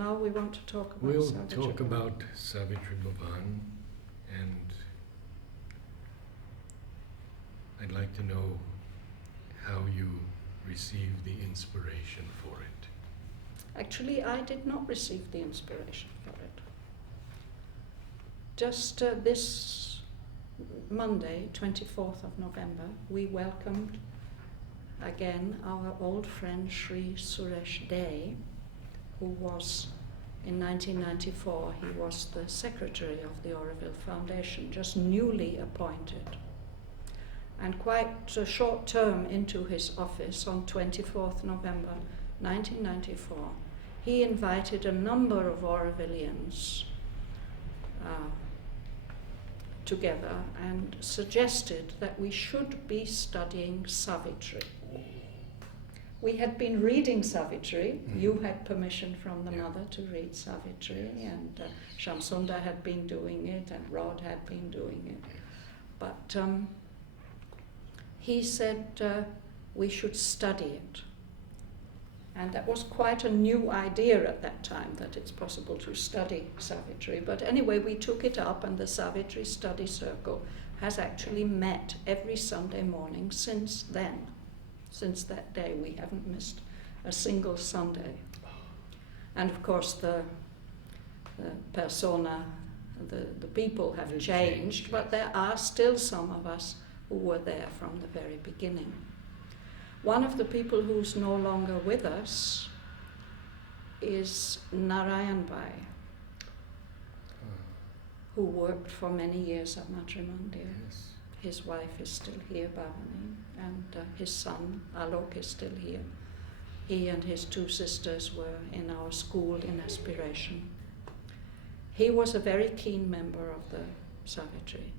Now we want to talk about We'll Savitri talk Bhavan. about Savitri Bhavan, and I'd like to know how you received the inspiration for it. Actually, I did not receive the inspiration for it. Just this Monday, 24th of November, we welcomed again our old friend Sri Suresh Dey, who was, in 1994, he was the secretary of the Aurobindo Foundation, just newly appointed. And quite a short term into his office, on 24th November 1994, he invited a number of Aurovillians together and suggested that we should be studying Savitri. We had been reading Savitri. Mm-hmm. You had permission from the mother to read Savitri, and Shamsunda had been doing it, and Rod had been doing it. But he said we should study it. And that was quite a new idea at that time, that it's possible to study Savitri. But anyway, we took it up, and the Savitri Study Circle has actually met every Sunday morning since then. Since that day, we haven't missed a single Sunday. And of course, the persona, the people have changed, but there are still some of us who were there from the very beginning. One of the people who's no longer with us is Narayan Bhai, who worked for many years at Matrimandir. Yes. His wife is still here, Bhavani, and his son, Alok, is still here. He and his two sisters were in our school in Aspiration. He was a very keen member of the Savitri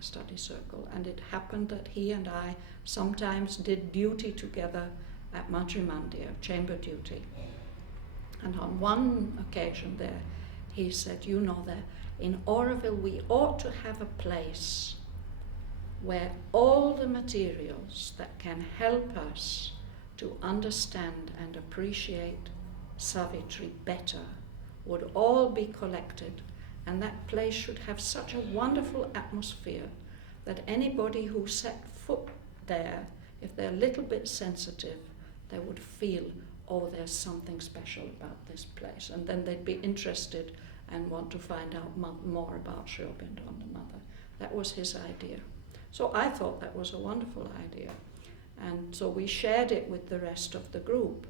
Study Circle, and it happened that he and I sometimes did duty together at Matrimandir, chamber duty. And on one occasion there, he said, you know, that in Auroville we ought to have a place where all the materials that can help us to understand and appreciate Savitri better would all be collected, and that place should have such a wonderful atmosphere that anybody who set foot there, if they're a little bit sensitive, they would feel, oh, there's something special about this place, and then they'd be interested and want to find out more about Sri Aurobindo and the mother. That was his idea. So I thought that was a wonderful idea. And so we shared it with the rest of the group.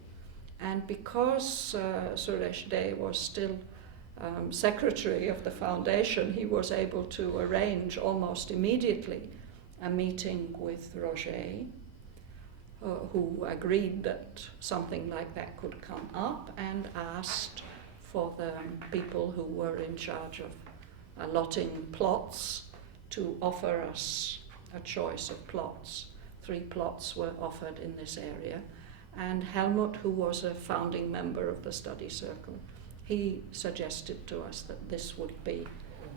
And because Suresh Dey was still secretary of the foundation, he was able to arrange almost immediately a meeting with Roger, who agreed that something like that could come up, and asked for the people who were in charge of allotting plots to offer us a choice of plots. 3 plots were offered in this area, and Helmut, who was a founding member of the study circle, he suggested to us that this would be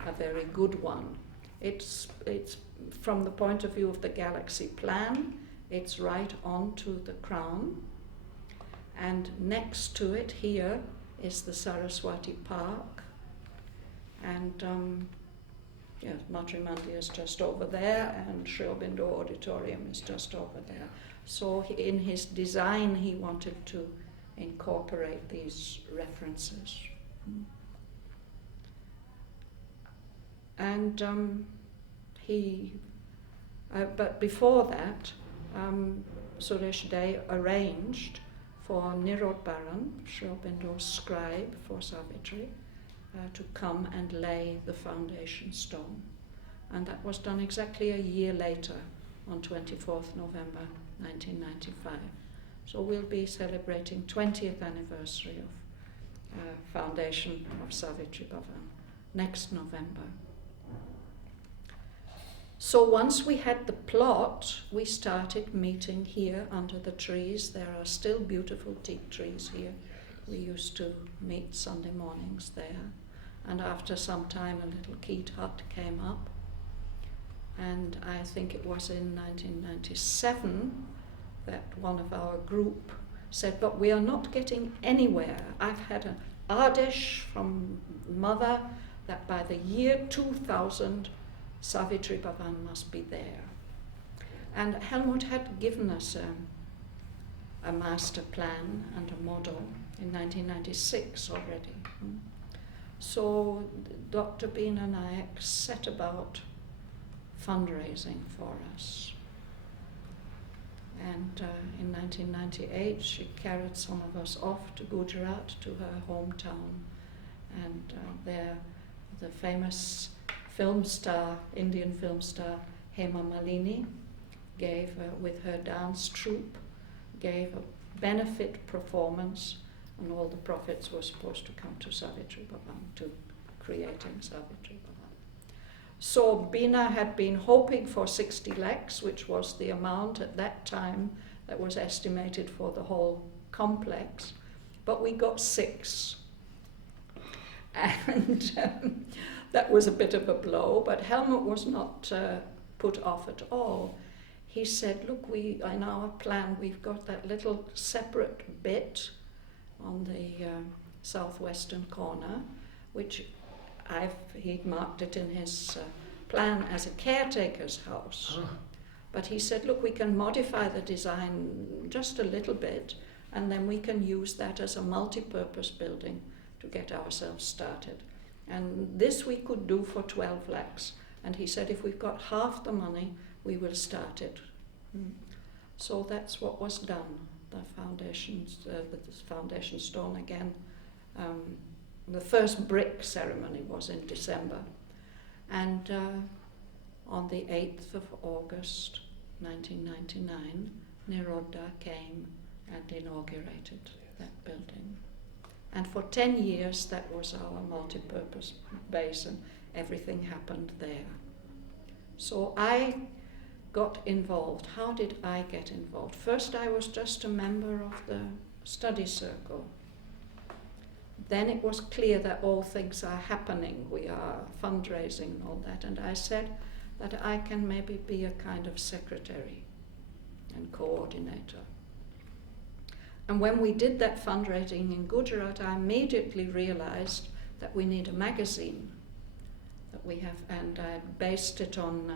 a very good one. It's from the point of view of the galaxy plan, it's right onto the crown, and next to it here is the Saraswati Park, and yes, Matrimandir is just over there, and Sri Aurobindo Auditorium is just over there. So in his design, he wanted to incorporate these references. And but before that, Suresh Dey arranged for Nirod Baran, Sri Aurobindo's scribe for Savitri, to come and lay the foundation stone. And that was done exactly a year later, on 24th November 1995. So we'll be celebrating 20th anniversary of foundation of Savitri Bhavan next November. So once we had the plot, we started meeting here under the trees. There are still beautiful teak trees here. We used to meet Sunday mornings there. And after some time, a little peat hut came up. And I think it was in 1997 that one of our group said, but we are not getting anywhere. I've had a Adesh from mother that by the year 2000 Savitri Bhavan must be there. And Helmut had given us a master plan and a model in 1996 already. So Dr. Bean and I set about fundraising for us. And in 1998 she carried some of us off to Gujarat, to her hometown. And there the famous film star, Indian film star Hema Malini gave, with her dance troupe, gave a benefit performance, and all the profits were supposed to come to Savitri Bhavan, to creating Savitri Bhavan. So Bina had been hoping for 60 lakhs, which was the amount at that time that was estimated for the whole complex, but we got 6. And that was a bit of a blow, but Helmut was not put off at all. He said, look, in our plan we've got that little separate bit on the southwestern corner, which he'd marked it in his plan as a caretaker's house. But he said, look, we can modify the design just a little bit, and then we can use that as a multi-purpose building to get ourselves started. And this we could do for 12 lakhs. And he said, if we've got half the money, we will start it. So that's what was done. The foundation stone again. The first brick ceremony was in December. And on the 8th of August 1999, Nirodha came and inaugurated that building. And for 10 years that was our multi-purpose base, and everything happened there. So I got involved. How did I get involved? First I was just a member of the study circle. Then it was clear that all things are happening. We are fundraising and all that. And I said that I can maybe be a kind of secretary and coordinator. And when we did that fundraising in Gujarat, I immediately realized that we need a magazine that we have, and I based it on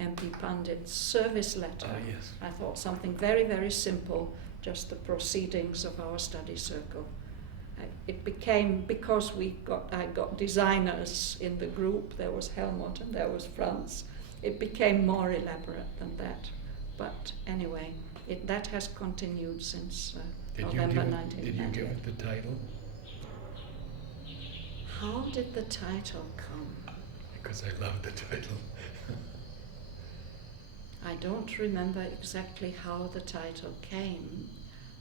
MP Pandit's service letter. Yes. I thought something very, very simple, just the proceedings of our study circle. It became, because I got designers in the group, there was Helmut and there was Franz, it became more elaborate than that. But anyway, that has continued since November 1998. Did you give it the title? How did the title come? Because I love the title. I don't remember exactly how the title came,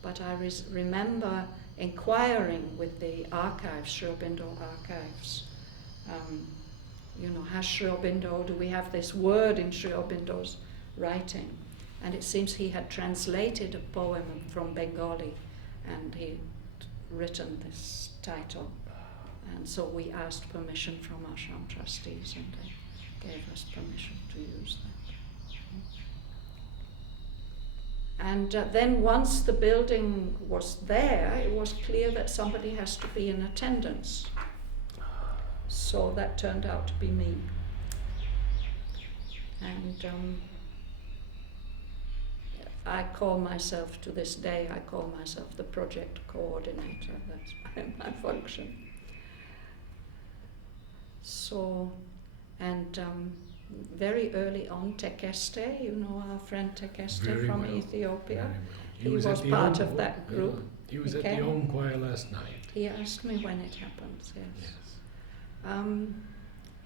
but I remember inquiring with the archives, Aurobindo archives. Has Aurobindo, do we have this word in Aurobindo's writing? And it seems he had translated a poem from Bengali and he'd written this title. And so we asked permission from ashram trustees and they gave us permission to use that. And then once the building was there, it was clear that somebody has to be in attendance. So that turned out to be me. And I call myself, to this day, I call myself the project coordinator. That's my function. So, and very early on, Tekeste, our friend Tekeste Very from well. Ethiopia, Very well. he was at the part Om- of that group. He was He at the came. Om choir last night. He asked me when it happens, yes. Yes.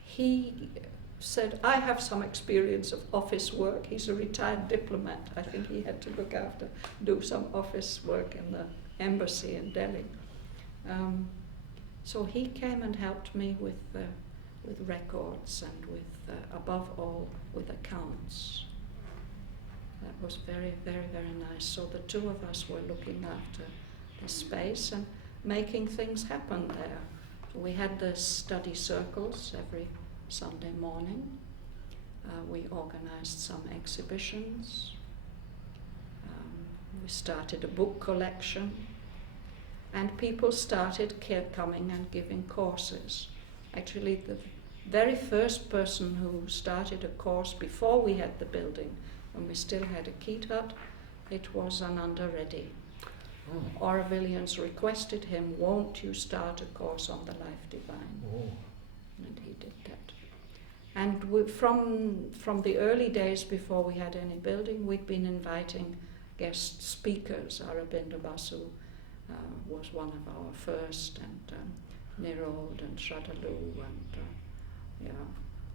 He said, I have some experience of office work. He's a retired diplomat. I think he had to do some office work in the embassy in Delhi. So he came and helped me with records and with, above all, with accounts. That was very, very, very nice. So the two of us were looking after the space and making things happen there. So we had the study circles every Sunday morning. We organized some exhibitions. We started a book collection. and people started coming and giving courses. Actually, the very first person who started a course before we had the building, when we still had a Keat hut, it was Ananda Reddy. Oh. Aurovillians requested him, won't you start a course on the life divine? Oh. And he did that. And from the early days before we had any building, we'd been inviting guest speakers. Aurobindo Basu was one of our first, and Nirod and Shraddhavan, and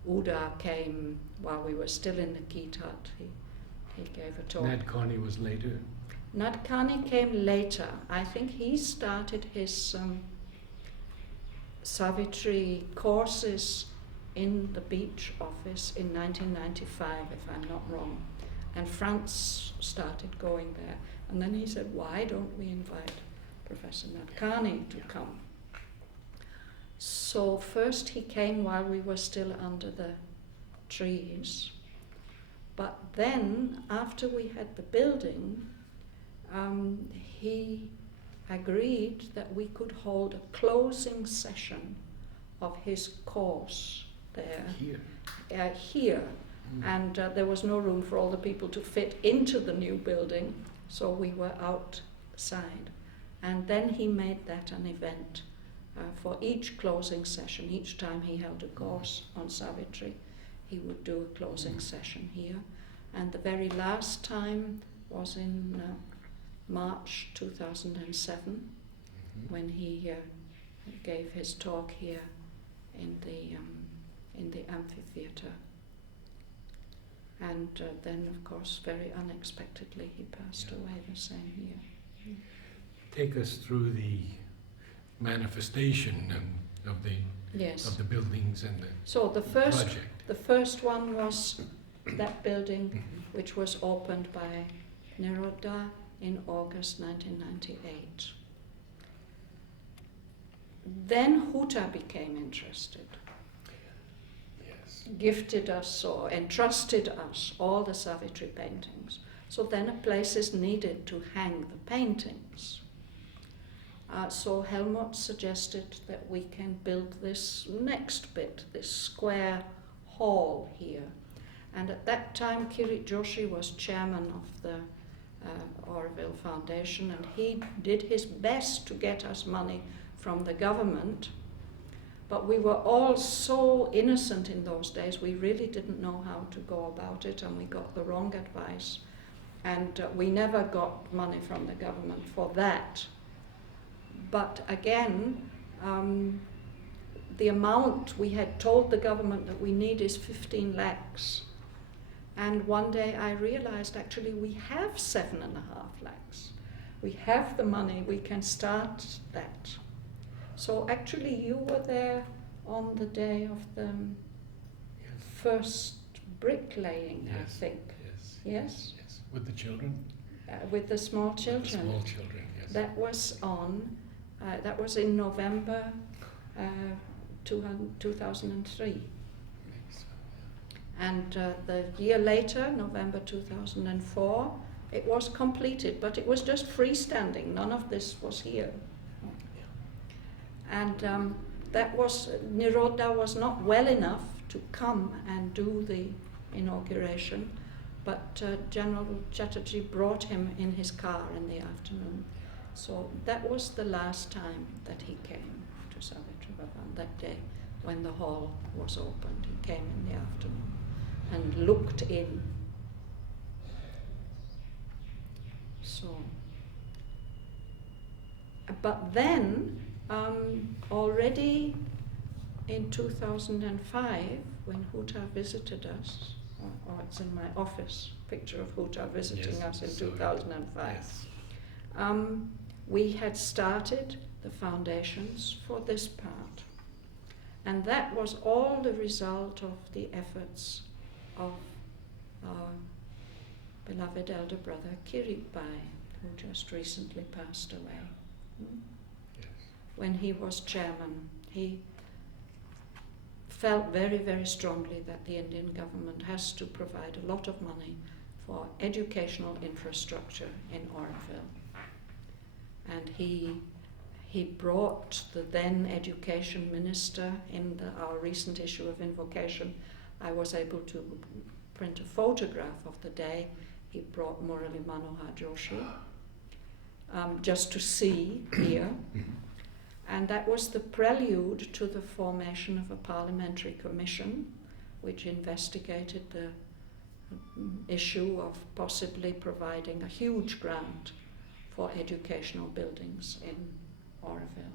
Uda came while we were still in the Keat hut. He gave a talk. Nat Connie was later. Nat Connie came later. I think he started his Savitri courses in the beach office in 1995, if I'm not wrong. And Franz started going there. And then he said, why don't we invite Professor Nat Connie to come? So first he came while we were still under the trees. But then, after we had the building, he agreed that we could hold a closing session of his course there. Here. And there was no room for all the people to fit into the new building, so we were outside. And then he made that an event for each closing session. Each time he held a course on Savitri, he would do a closing session here. And the very last time was in March 2007, when he gave his talk here in the amphitheatre. And then, of course, very unexpectedly, he passed away the same year. Take us through the manifestation of the buildings and the project. The first one was that building, which was opened by Nirodha in August 1998. Then Huta became interested. Gifted us or entrusted us all the Savitri paintings. So then a place is needed to hang the paintings. So Helmut suggested that we can build this next bit, this square hall here. And at that time, Kirit Joshi was chairman of the Auroville Foundation, and he did his best to get us money from the government. But we were all so innocent in those days, we really didn't know how to go about it, and we got the wrong advice. And we never got money from the government for that. But again, the amount we had told the government that we need is 15 lakhs. And one day I realized actually we have 7.5 lakhs. We have the money, we can start that. So actually you were there on the day of the first bricklaying, I think. Yes? Yes. With the children? With the small children. With the small children, yes. That was in November 2003. And the year later, November 2004, it was completed, but it was just freestanding. None of this was here. And Nirodha was not well enough to come and do the inauguration, but General Chatterjee brought him in his car in the afternoon. So that was the last time that he came to Savitri Bhavan, that day when the hall was opened. He came in the afternoon and looked in. So, but then, already in 2005, when Huta visited us, or it's in my office, picture of Huta visiting us in 2005, we had started the foundations for this part. And that was all the result of the efforts of our beloved elder brother Kirit Bhai, who just recently passed away. Yes. When he was chairman, he felt very, very strongly that the Indian government has to provide a lot of money for educational infrastructure in Auroville. And he he brought the then education minister in our recent issue of Invocation. I was able to print a photograph of the day. He brought Murali Manohar Joshi just to see here. And that was the prelude to the formation of a parliamentary commission which investigated the issue of possibly providing a huge grant for educational buildings in Aurobindo,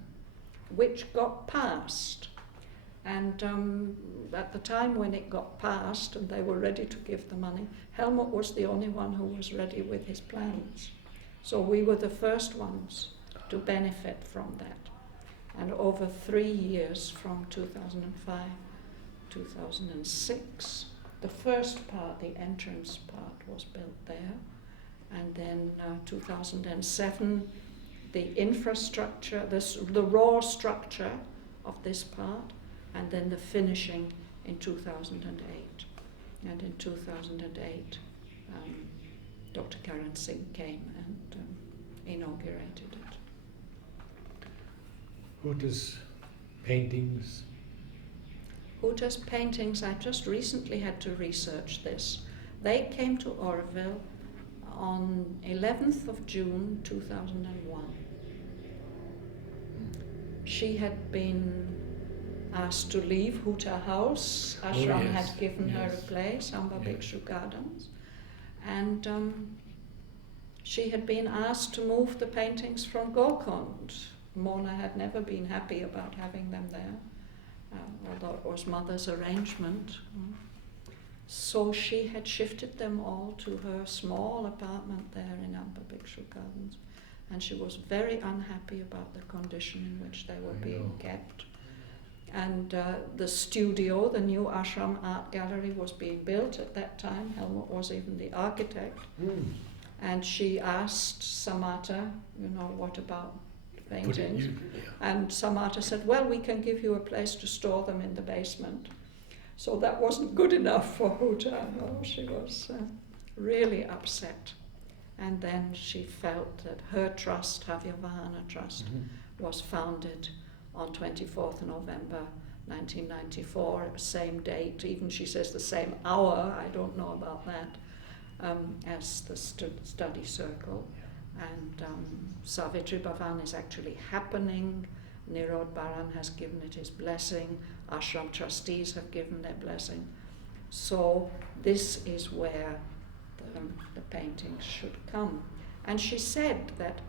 which got passed. And at the time when it got passed and they were ready to give the money, Helmut was the only one who was ready with his plans. So we were the first ones to benefit from that. And over 3 years, from 2005 2006, the first part, the entrance part, was built there. And then 2007, the infrastructure, the raw structure of this part, and then the finishing in 2008. And in 2008, Dr. Karan Singh came and inaugurated it. Hoota's paintings? Hoota's paintings, I just recently had to research this. They came to Aurobindo on 11th of June 2001. She had been asked to leave Hoota House. Ashram had given her a place, Amba Bhikshu Gardens. And she had been asked to move the paintings from Golconda. Mona had never been happy about having them there, although it was mother's arrangement. So she had shifted them all to her small apartment there in Amba Bhikshu Gardens. And she was very unhappy about the condition in which they were being kept. And the studio, the new Ashram Art Gallery, was being built at that time. Helmut was even the architect. And she asked Samatha, what about paintings? And Samatha said, well, we can give you a place to store them in the basement. So that wasn't good enough for Hoota. No, she was really upset. And then she felt that her trust, Havyavahana Trust, was founded on 24th November 1994, same date, even she says the same hour, I don't know about that, as the study circle. And Savitri Bhavan is actually happening. Nirod Baran has given it his blessing. Ashram trustees have given their blessing. So this is where the paintings should come. And she said that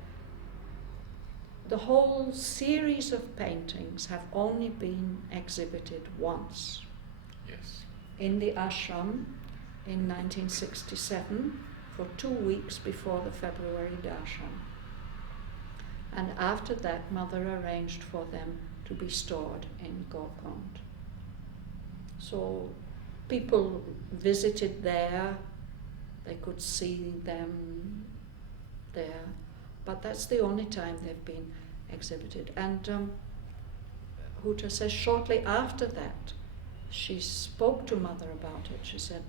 the whole series of paintings have only been exhibited once. Yes. In the ashram in 1967 for 2 weeks before the February darshan. And after that, Mother arranged for them to be stored in Golconda. So people visited there, they could see them there, but that's the only time they've been exhibited. And Hoota says shortly after that, she spoke to Mother about it. She said,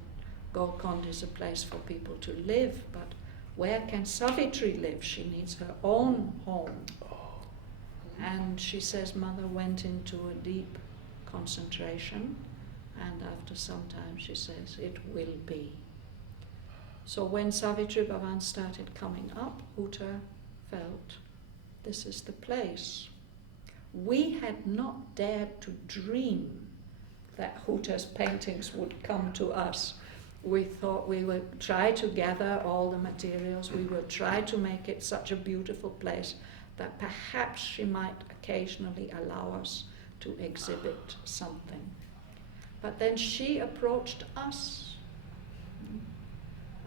Golconda is a place for people to live, but where can Savitri live? She needs her own home. And she says Mother went into a deep concentration, and after some time she says, it will be. So when Savitri Bhavan started coming up, Hoota felt this is the place. We had not dared to dream that Hoota's paintings would come to us. We thought we would try to gather all the materials, we would try to make it such a beautiful place that perhaps she might occasionally allow us to exhibit something. But then she approached us.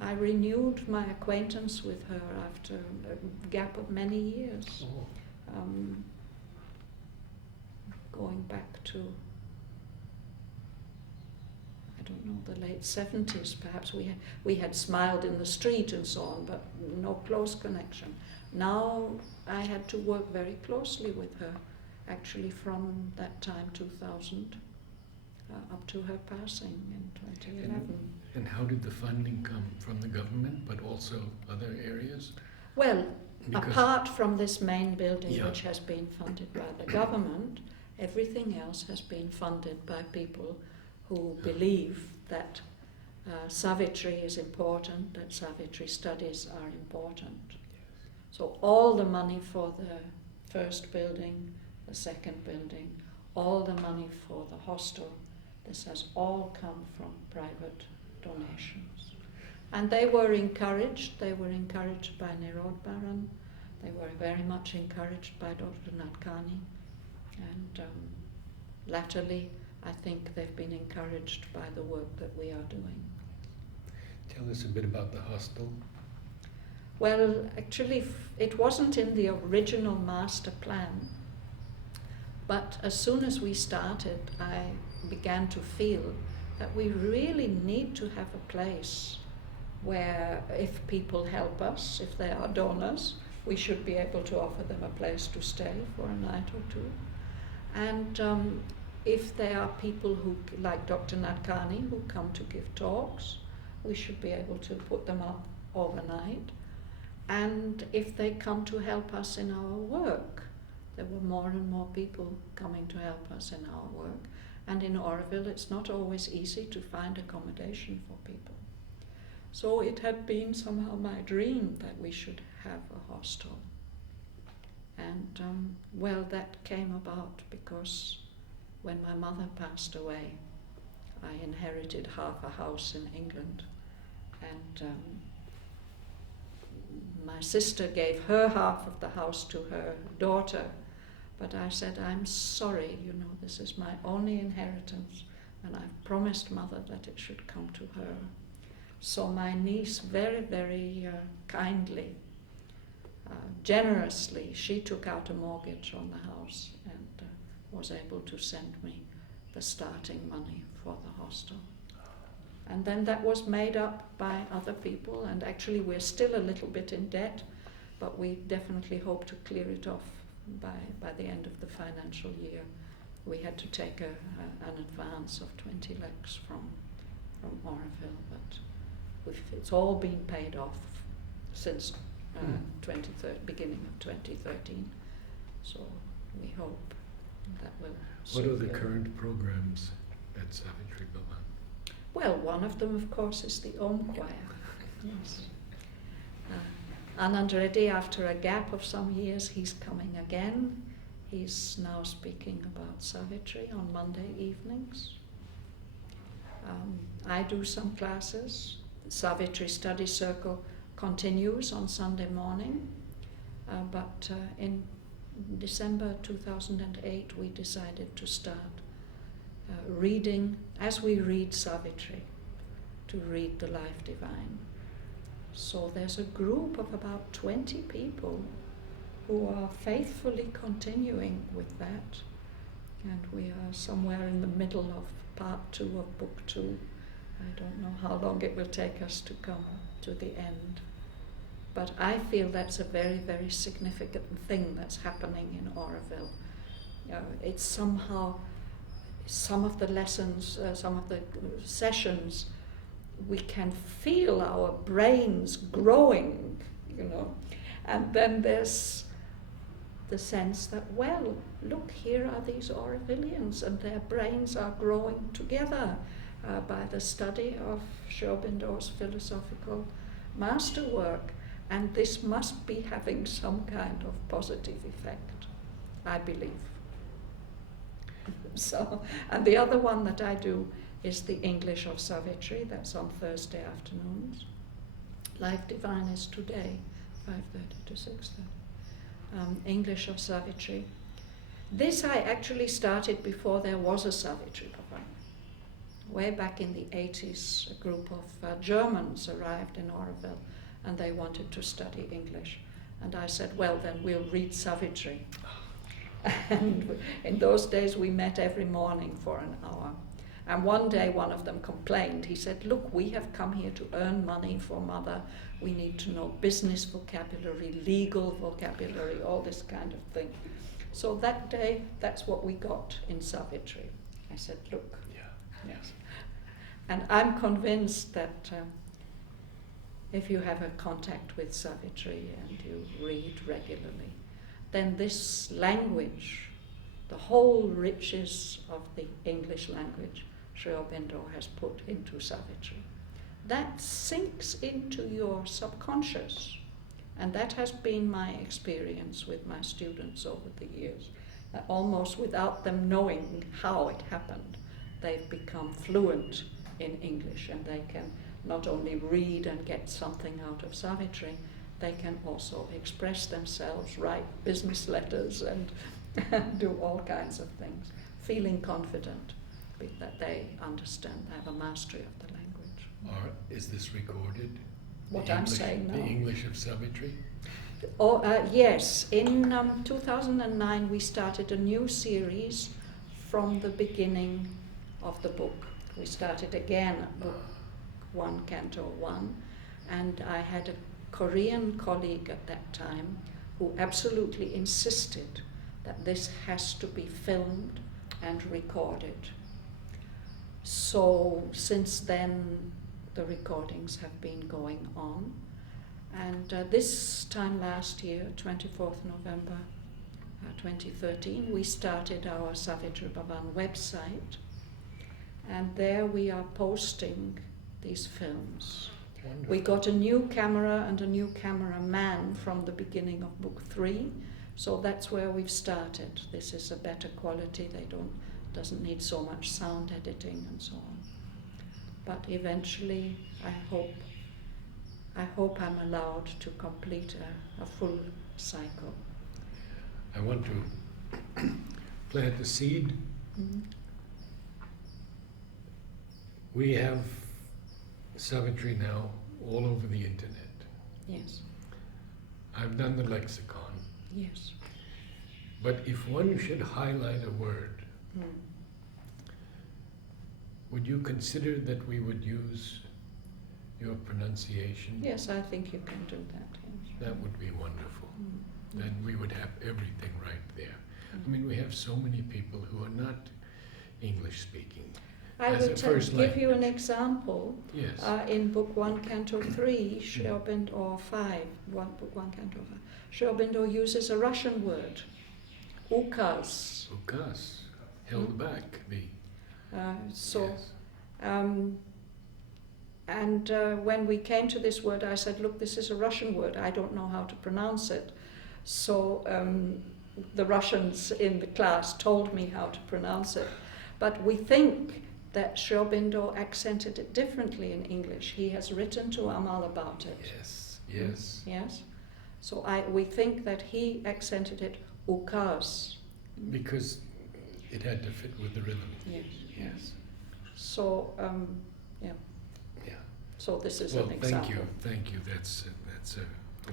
I renewed my acquaintance with her after a gap of many years, going back to, I don't know, the late 70s perhaps. We had smiled in the street and so on, but no close connection. Now I had to work very closely with her, actually from that time, 2000, up to her passing in 2011. And how did the funding come? From the government, but also other areas? Well, Because apart from this main building, Yeah. which has been funded by the government, everything else has been funded by people who believe that Savitri is important, that Savitri studies are important. So all the money for the first building, the second building, all the money for the hostel, this has all come from private donations. And they were encouraged by Bhavan, they were very much encouraged by Dr. Nadkarni, and latterly I think they've been encouraged by the work that we are doing. tell us a bit about the hostel. Well, actually, it wasn't in the original master plan, but as soon as we started, I began to feel that we really need to have a place where, if people help us, if they are donors, we should be able to offer them a place to stay for a night or two. And if there are people who, like Dr. Nadkarni, who come to give talks, we should be able to put them up overnight. And if they come to help us in our work, there were more and more people coming to help us in our work. And in Aurobindo, it's not always easy to find accommodation for people. So it had been somehow my dream that we should have a hostel. And well, that came about because when my mother passed away, I inherited half a house in England, and my sister gave her half of the house to her daughter, but I said, I'm sorry, this is my only inheritance, and I've promised Mother that it should come to her. So my niece very, very kindly, generously, she took out a mortgage on the house and was able to send me the starting money for the hostel. And then that was made up by other people, and actually we're still a little bit in debt, but we definitely hope to clear it off by the end of the financial year. We had to take an advance of 20 lakhs from Aurobindo, but it's all been paid off since beginning of 2013. So we hope that will. What are the current programs at Savitri Bhavan? Well, one of them, of course, is the Om Choir. Yes. Anand Reddy, after a gap of some years, he's coming again. He's now speaking about Savitri on Monday evenings. I do some classes. Savitri Study Circle continues on Sunday morning, but in December 2008 we decided to start reading, as we read Savitri, to read the Life Divine. So there's a group of about 20 people who are faithfully continuing with that, and we are somewhere in the middle of part 2 of book 2. I don't know how long it will take us to come to the end. But I feel that's a very, very significant thing that's happening in Aurobindo. It's somehow, some of the lessons, some of the sessions, we can feel our brains growing, and then there's the sense that, well, look, here are these Aurobindians and their brains are growing together by the study of Shaubindo's philosophical masterwork, and this must be having some kind of positive effect, I believe. So, and the other one that I do is the English of Savitri. That's on Thursday afternoons. Life Divine is today, 5:30 to 6:30. English of Savitri. This I actually started before there was a Savitri Bhavan. Way back in the 80s, a group of Germans arrived in Aurobindo and they wanted to study English. And I said, well, then we'll read Savitri. And in those days we met every morning for an hour. And one day one of them complained. He said, look, we have come here to earn money for Mother. We need to know business vocabulary, legal vocabulary, all this kind of thing. So that day, that's what we got in Savitri. I said, look. Yeah. Yes. And I'm convinced that if you have a contact with Savitri and you read regularly, then this language, the whole riches of the English language, Sri Aurobindo has put into Savitri, that sinks into your subconscious. And that has been my experience with my students over the years. Almost without them knowing how it happened, they've become fluent in English, and they can not only read and get something out of Savitri, they can also express themselves, write business letters and do all kinds of things, feeling confident that they understand, they have a mastery of the language. Is this recorded? What I'm saying now? The English of Savitri? Yes, in 2009 we started a new series from the beginning of the book. We started again at book 1, Canto 1, and I had a Korean colleague at that time who absolutely insisted that this has to be filmed and recorded. So since then the recordings have been going on. And this time last year, 24th November 2013, we started our Savitri Bhavan website. And there we are posting these films. Wonderful. We got a new camera and a new cameraman from the beginning of book 3. So that's where we've started. This is a better quality. Doesn't need so much sound editing and so on. But eventually, I hope I'm allowed to complete a full cycle. I want to plant a seed. Mm-hmm. We have Savitri now all over the internet. Yes. I've done the lexicon. Yes. But if one should highlight a word, would you consider that we would use your pronunciation? Yes, I think you can do that. Yes. That would be wonderful. Mm. Then we would have everything right there. I mean, we have so many people who are not English speaking. I as will a first give you an language. example. Yes. In book 1, Canto 3, Sri Aurobindo, or 5, book 1, Canto 5, Sri Aurobindo uses a Russian word, ukas. Ukas, held back. Yes. And when we came to this word, I said, look, this is a Russian word. I don't know how to pronounce it. So the Russians in the class told me how to pronounce it. But we think that Sri Aurobindo accented it differently in English. He has written to Amal about it. Yes, yes. Yes. So we think that he accented it ukas. Because it had to fit with the rhythm. Yes. Yes. So, yeah. Yeah. So this is Well, an example. thank you. That's a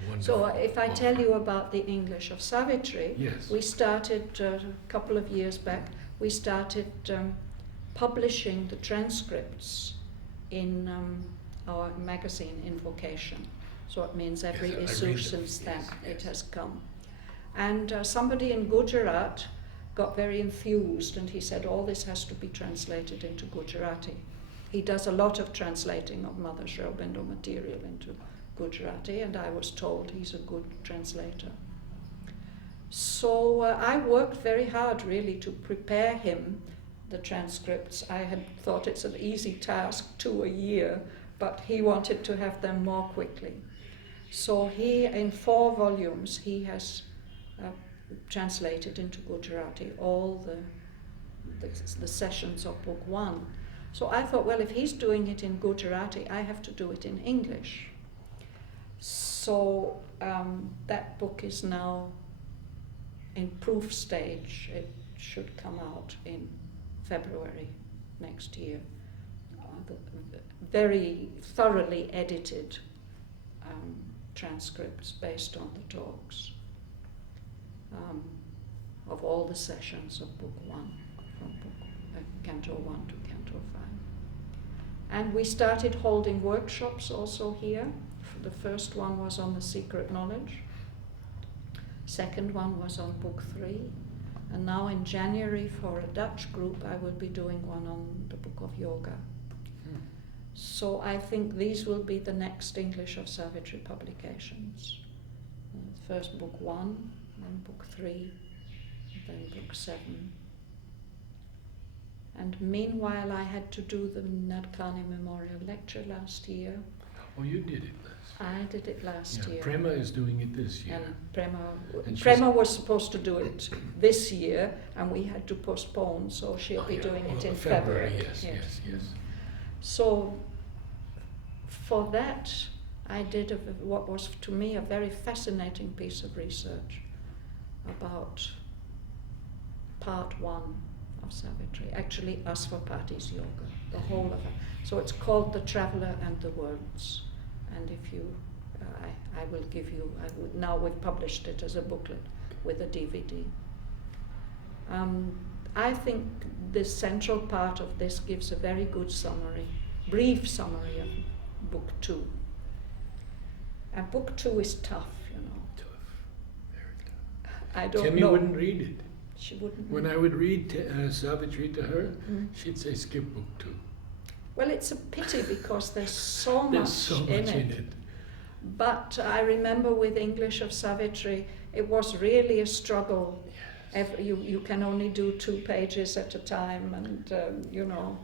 wonderful. So if I tell offer. you about the English of Savitri, Yes. we started a couple of years back, we started publishing the transcripts in our magazine Invocation. So it means every Yes, I issue read them. since then Yes, it yes. has come. And somebody in Gujarat got very enthused and he said, all this has to be translated into Gujarati. He does a lot of translating of Mother Sri Aurobindo material into Gujarati, and I was told he's a good translator. So I worked very hard really to prepare him the transcripts. I had thought it's an easy task, 2 a year, but he wanted to have them more quickly. So he, in 4 volumes, he has translated into Gujarati all the sessions of book 1. So I thought, well, if he's doing it in Gujarati, I have to do it in English. So that book is now in proof stage. It should come out in February next year. The very thoroughly edited transcripts based on the talks of all the sessions of book 1, from Canto 1 to Canto 5. And we started holding workshops also here. The first one was on the secret knowledge. Second one was on book 3. And now in January for a Dutch group I will be doing one on the book of yoga. So I think these will be the next English of Savitri publications. First book 1, then book 3, then book 7. And meanwhile I had to do the Nadkarni Memorial Lecture last year. Oh, you did it last. I did it last year. Prema is doing it this year. And Prema was supposed to do it this year, and we had to postpone, so she'll be doing it in February. Yes. So for that, I did what was to me a very fascinating piece of research about part 1 of Savitri, actually Asvapati's yoga, the whole of it. So it's called The Traveller and the Worlds. And if you, I will give you, now we've published it as a booklet with a DVD. I think the central part of this gives a very good summary, brief summary of book 2. And book 2 is tough, you know. Tough, very tough. I don't Timmy know. wouldn't read it. She wouldn't. When I would read Savitri to her, she'd say, skip book 2. Well, it's a pity because there's so much in it. But I remember with English of Savitri, it was really a struggle. Yes. You can only do 2 pages at a time, and you know.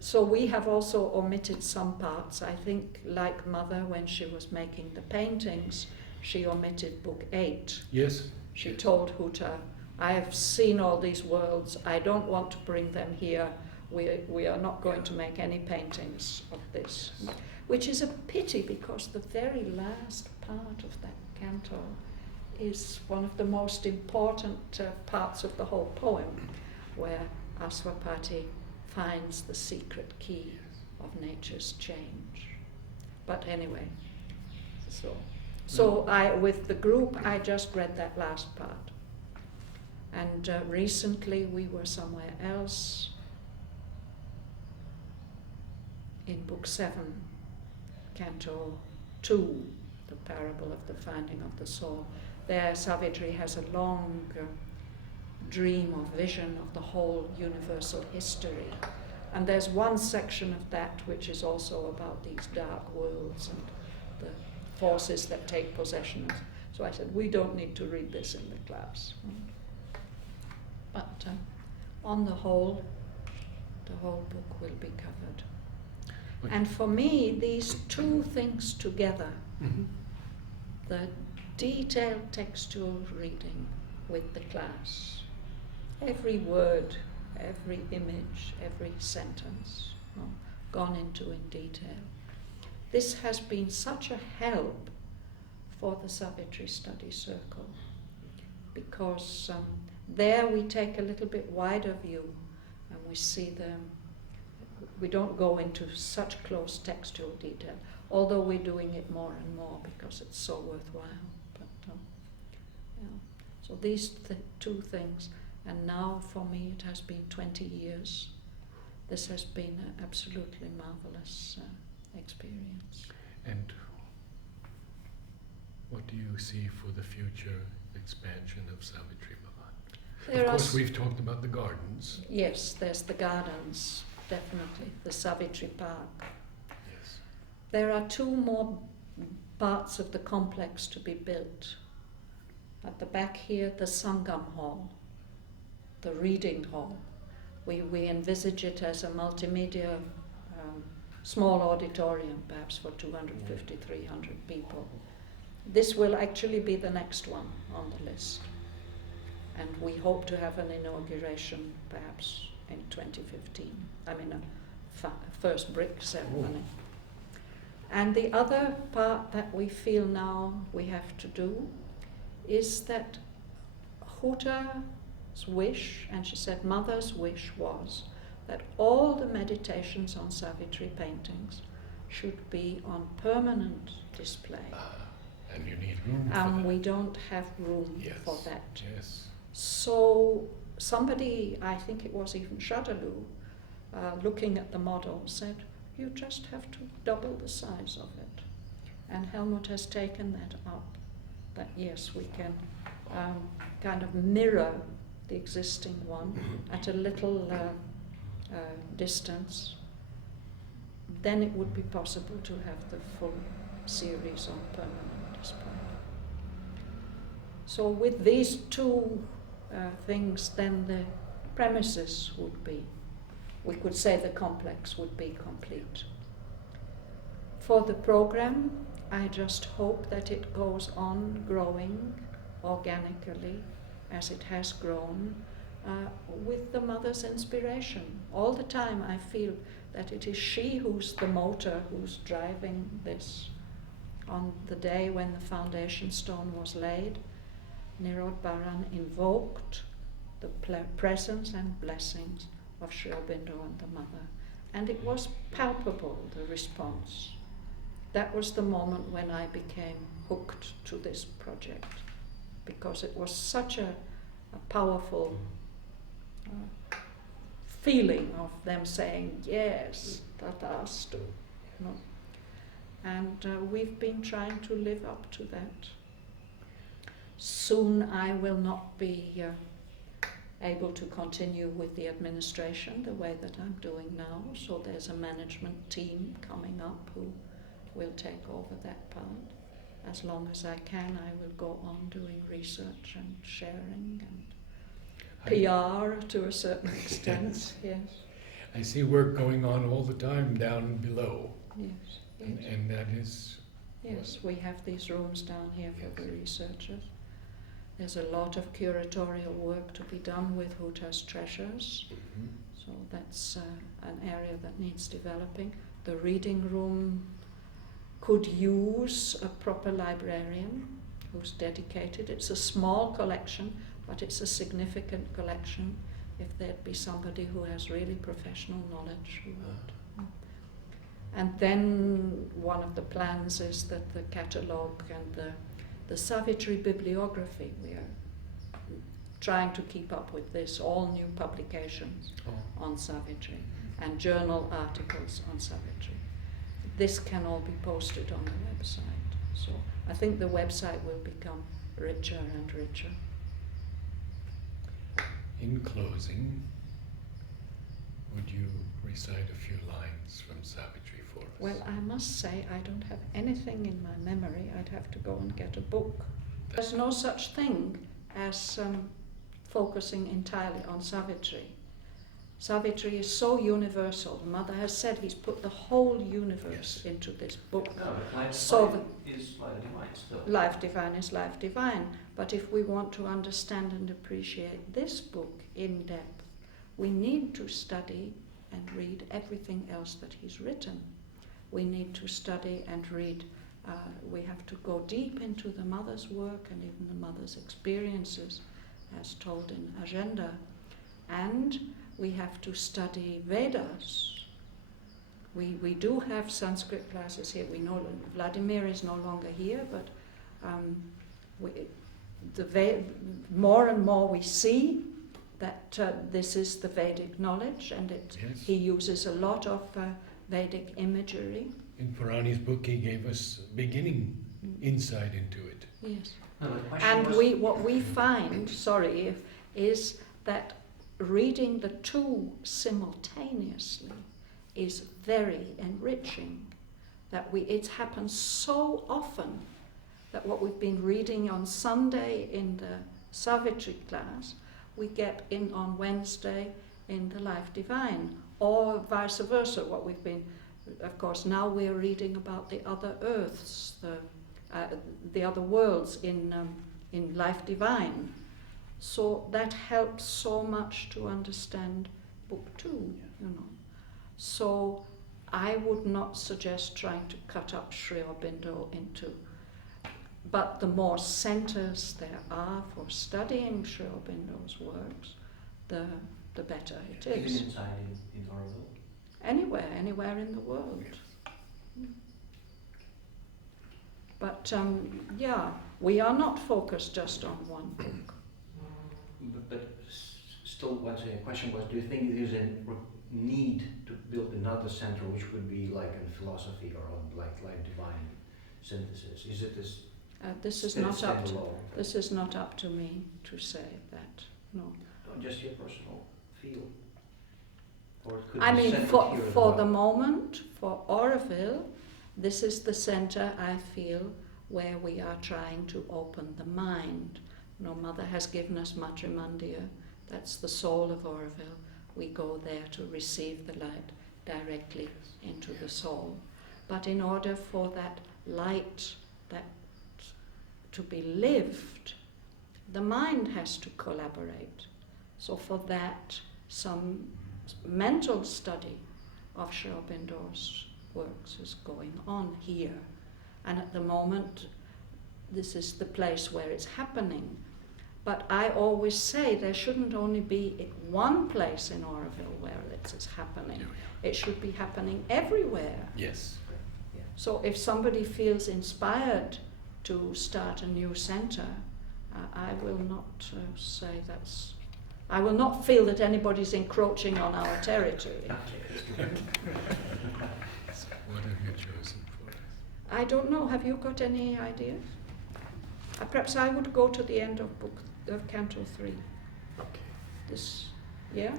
So we have also omitted some parts. I think, like Mother, when she was making the paintings, she omitted book 8. Yes. She told Huta, I have seen all these worlds, I don't want to bring them here, we are not going to make any paintings of this. Which is a pity, because the very last part of that canto is one of the most important parts of the whole poem, where Asvapati finds the secret key of nature's change. But anyway, so I, with the group, I just read that last part. And recently we were somewhere else in book 7, canto 2, the parable of the finding of the soul. There Savitri has a long dream or vision of the whole universal history. And there's one section of that which is also about these dark worlds and the forces that take possession. So I said, we don't need to read this in the class. But on the whole book will be covered. Okay. And for me, these 2 things together, the detailed textual reading with the class, every word, every image, every sentence, gone into in detail. This has been such a help for the Savitri Study Circle, because there we take a little bit wider view, and we see them. We don't go into such close textual detail, although we're doing it more and more because it's so worthwhile. But so these 2 things, and now for me it has been 20 years. This has been an absolutely marvelous experience. And what do you see for the future expansion of Savitri Bhavan? Of course, we've talked about the gardens. Yes, there's the gardens, definitely, the Savitri Park. Yes. There are 2 more parts of the complex to be built. At the back here, the Sangam Hall, the reading hall. We envisage it as a multimedia small auditorium, perhaps for 250, 300 people. This will actually be the next one on the list. And we hope to have an inauguration perhaps in 2015. I mean, a first brick ceremony. And the other part that we feel now we have to do is that Huta's wish, and she said Mother's wish, was that all the meditations on Savitri paintings should be on permanent display. And you need room for And that. we don't have room for that. Yes. So somebody, I think it was even Shraddhavan, looking at the model, said, you just have to double the size of it. And Helmut has taken that up, that yes, we can kind of mirror the existing one at a little distance. then it would be possible to have the full series on permanent display. So with these two things, then the premises would be, we could say the complex would be complete. For the program, I just hope that it goes on growing organically as it has grown with the mother's inspiration. All the time I feel that it is she who's the motor, who's driving this. On the day when the foundation stone was laid, Nirod Bhavan invoked the presence and blessings of Sri Aurobindo and the mother. And it was palpable, the response. That was the moment when I became hooked to this project, because it was such a powerful feeling of them saying, yes, tatastu. You know? And we've been trying to live up to that. Soon I will not be able to continue with the administration the way that I'm doing now, so there's a management team coming up who will take over that part. As long as I can, I will go on doing research and sharing and PR to a certain extent. Yes. I see work going on all the time down below. Yes. Yes. And that is... Yes, we have these rooms down here for the researchers. There's a lot of curatorial work to be done with Huta's treasures. Mm-hmm. So that's an area that needs developing. The reading room could use a proper librarian who's dedicated. It's a small collection, but it's a significant collection. If there'd be somebody who has really professional knowledge who would. And then one of the plans is that the catalogue and the Savitri bibliography, we are trying to keep up with this, all new publications on Savitri and journal articles on Savitri. This can all be posted on the website. So I think the website will become richer and richer. In closing, would you recite a few lines from Savitri for us? Well, I must say I don't have anything in my memory. I'd have to go and get a book. There's no such thing as focusing entirely on Savitri. Savitri is so universal. The mother has said he's put the whole universe into this book. No, life So is life divine still. Life divine is life divine. But if we want to understand and appreciate this book in depth, we need to study and read everything else that he's written. We need to study and read. We have to go deep into the mother's work and even the mother's experiences, as told in Agenda. And we have to study Vedas. We do have Sanskrit classes here. We know Vladimir is no longer here, but more and more we see that this is the Vedic knowledge, and he uses a lot of Vedic imagery. In Purani's book, he gave us beginning insight into it. Yes. No, And what we find, is that reading the two simultaneously is very enriching. That it happens so often that what we've been reading on Sunday in the Savitri class, we get in on Wednesday in the Life Divine, or vice versa. What we've been, of course, now we're reading about the other earths, the other worlds in Life Divine. So that helps so much to understand Book 2, you know. So I would not suggest trying to cut up Sri Aurobindo into, but the more centres there are for studying Sri Aurobindo's works, the better it is. Even inside in Aurobindo? Anywhere in the world. But we are not focused just on one book. But still, the question was, do you think there's a need to build another center which would be like in philosophy or on like divine synthesis? Is it this? This is not up to me to say that. No. Just your personal feel. Or it could I be mean, centered for, here as for well. the moment, for Aurobindo, this is the center, I feel, where we are trying to open the mind. No, Mother has given us Matrimandia. That's the soul of Aurobindo. We go there to receive the light directly into the soul. But in order for that light that to be lived, the mind has to collaborate. So for that, some mental study of Shraubindo's works is going on here. And at the moment, this is the place where it's happening. But I always say there shouldn't only be one place in Aurobindo where this is happening. It should be happening everywhere. Yes. Yeah. So if somebody feels inspired to start a new center, I will not say that's... I will not feel that anybody's encroaching on our territory. So what have you chosen for us? I don't know. Have you got any ideas? Perhaps I would go to the end of Canto 3. Okay. This, yeah?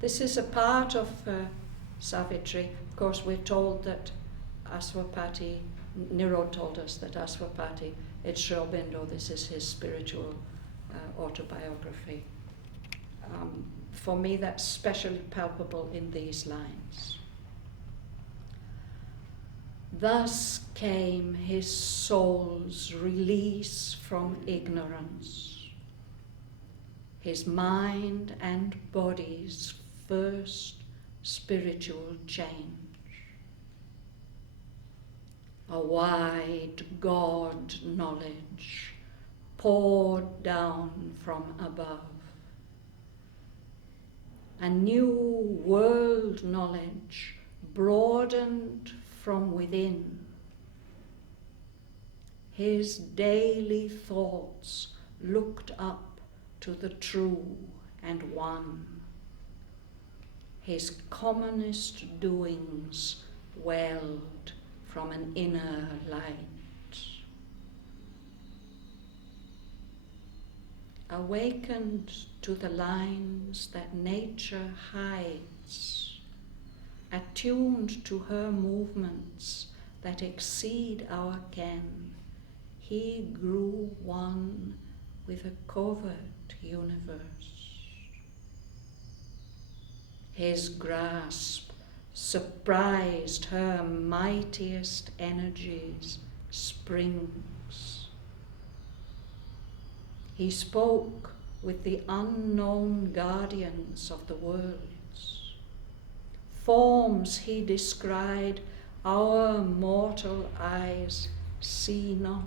This is a part of Savitri. Of course, we're told that Aswapati, Nirod told us that Aswapati, it's Aurobindo, this is his spiritual autobiography. For me, that's especially palpable in these lines. Thus came his soul's release from ignorance, his mind and body's first spiritual change. A wide God knowledge poured down from above. A new world knowledge broadened from within. His daily thoughts looked up to the true and one. His commonest doings welled from an inner light. Awakened to the lines that nature hides, attuned to her movements that exceed our ken, he grew one with a covert universe. His grasp surprised her mightiest energies' springs. He spoke with the unknown guardians of the worlds. Forms he descried our mortal eyes see not.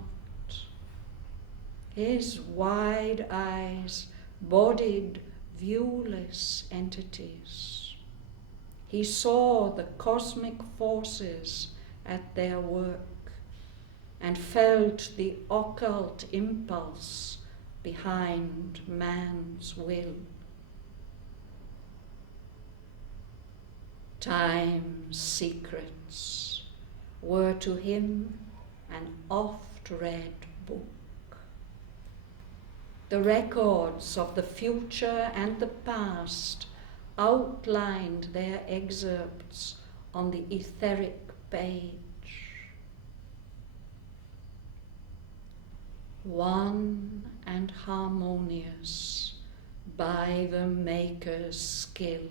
His wide eyes bodied viewless entities. He saw the cosmic forces at their work and felt the occult impulse behind man's will. Time's secrets were to him an oft-read book. The records of the future and the past outlined their excerpts on the etheric page. One and harmonious by the Maker's skill,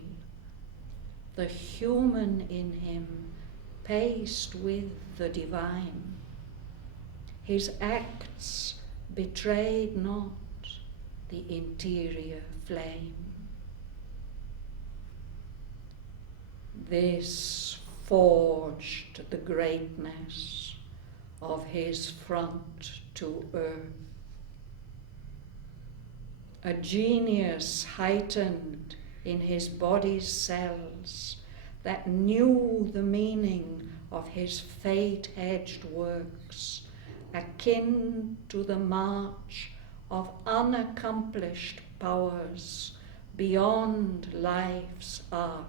the human in him paced with the divine. His acts betrayed not the interior flame. This forged the greatness of his front to earth. A genius heightened in his body's cells that knew the meaning of his fate-hedged works, akin to the march of unaccomplished powers beyond life's arc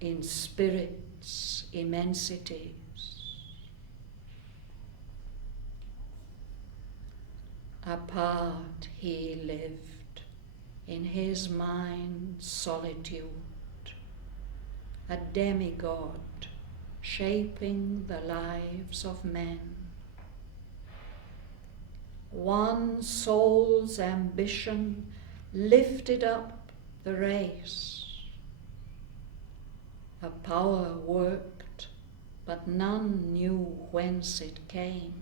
in spirit's immensities. Apart he lived in his mind's solitude, a demigod shaping the lives of men. One soul's ambition lifted up the race. A power worked, but none knew whence it came.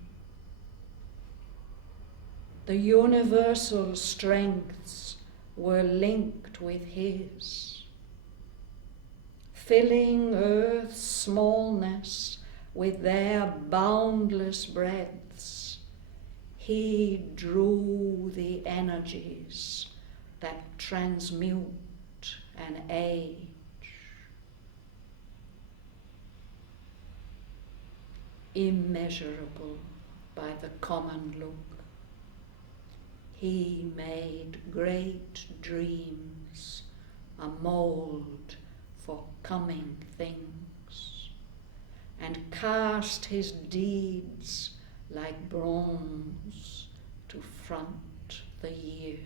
The universal strengths were linked with his, filling earth's smallness with their boundless breadths. He drew the energies that transmute an age. Immeasurable by the common look, he made great dreams a mould for coming things, and cast his deeds like bronze to front the years.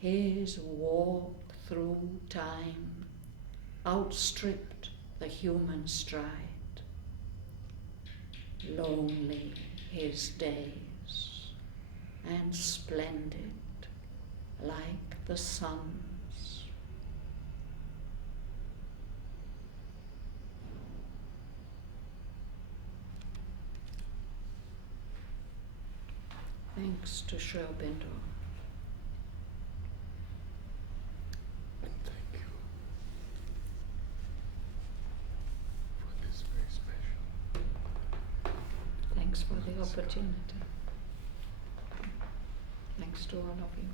His walk through time outstripped the human stride. Lonely his days, and splendid like the sun's. Thanks to Aurobindo. Thank you for this very special. Thanks for the opportunity. Thanks to all of you.